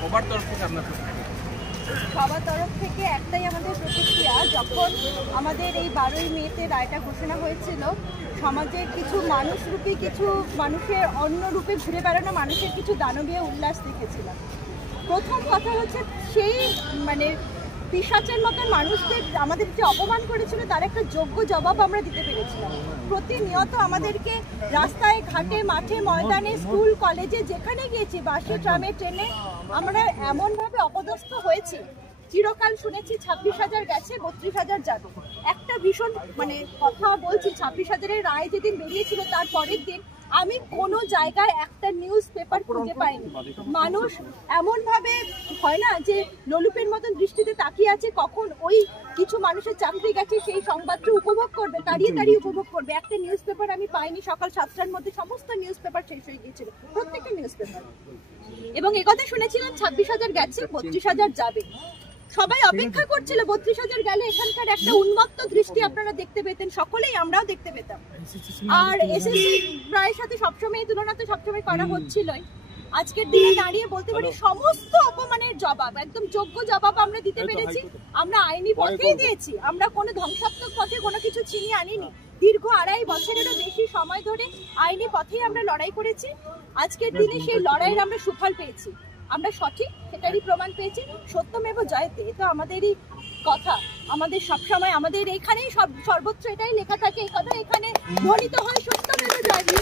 সবার তরফ থেকে আপনার সবার তরফ থেকে একটাই আমাদের প্রতিক্রিয়া, যখন আমাদের এই 12ই মেতে রায়টা ঘোষণা হয়েছিল, সমাজের কিছু মানুষরূপী, কিছু মানুষের অন্য রূপে ঘুরে বেড়ানো মানুষের কিছু দানবীয় উল্লাস দেখেছিলাম। প্রথম কথা হচ্ছে, সেই পিশাচের মতন মানুষদের আমাদের যে অপমান করেছিল তার একটা যোগ্য জবাব আমরা দিতে পেরেছিলাম। প্রতিনিয়ত আমাদেরকে রাস্তায় ঘাটে মাঠে ময়দানে স্কুল কলেজে যেখানে গিয়েছি, বাসে ট্রামে ট্রেনে, আমরা এমনভাবে অপদস্থ হয়েছি। চিরকাল শুনেছি 26,000 গেছে, 32,000 যাবে। একটা ভীষণ কথা বলছি, 26,000-এর রায় যেদিন বেরিয়েছিল তার পরের দিন আমি কোনো জায়গায় একটা নিউজ পেপার খুঁজে পাইনি। মানুষ এমনভাবে হয় না যে লোলুপের মতন দৃষ্টিতে তাকিয়ে আছে কখন ওই কিছু মানুষের চাকরি গেছে সেই সংবাদটা উপভোগ করবে, দাঁড়িয়ে দাঁড়িয়ে উপভোগ করবে। একটা নিউজ পেপার আমি পাইনি। সকাল 7টার মধ্যে সমস্ত নিউজ পেপার শেষ হয়ে গিয়েছিল, প্রত্যেকটা নিউজ পেপার। এবং একথা শুনেছিলাম 26,000 গেছে, 32,000 যাবে। সবাই অপেক্ষা করছিল 32,000 গেলে এখানকার একটা উন্মত্ত দৃষ্টি আপনারা দেখতে পেতেন, সকলেই, আমরাও দেখতে পেতাম। আর এসএসসি রায়ের সাথে সবসময় তুলনা তো সবসময় করা হচ্ছিলই। আজকের দিনে দাঁড়িয়ে বলতে পারি সমস্ত অপমানের জবাব, একদম যোগ্য জবাব আমরা দিতে পেরেছি। আমরা আইনি পথেই দিয়েছি, আমরা কোনো ধ্বংসাত্মক পথে কোনো কিছু ছিনিয়ে আনিনি। দীর্ঘ 2.5 বছরেরও বেশি সময় ধরে আইনি পথেই আমরা লড়াই করেছি। আজকের দিনে সেই লড়াইয়ের আমরা সুফল পেয়েছি, আমরা সঠিক সেটারই প্রমাণ পেয়েছি। সত্যমেব জয়তে, এটা আমাদেরই কথা। আমাদের সবসময় আমাদের এখানেই সর্বোচ্চ এটাই লেখা থাকে, এই কথা এখানে ধ্বনিত হয়, সত্যমেব জয়তে।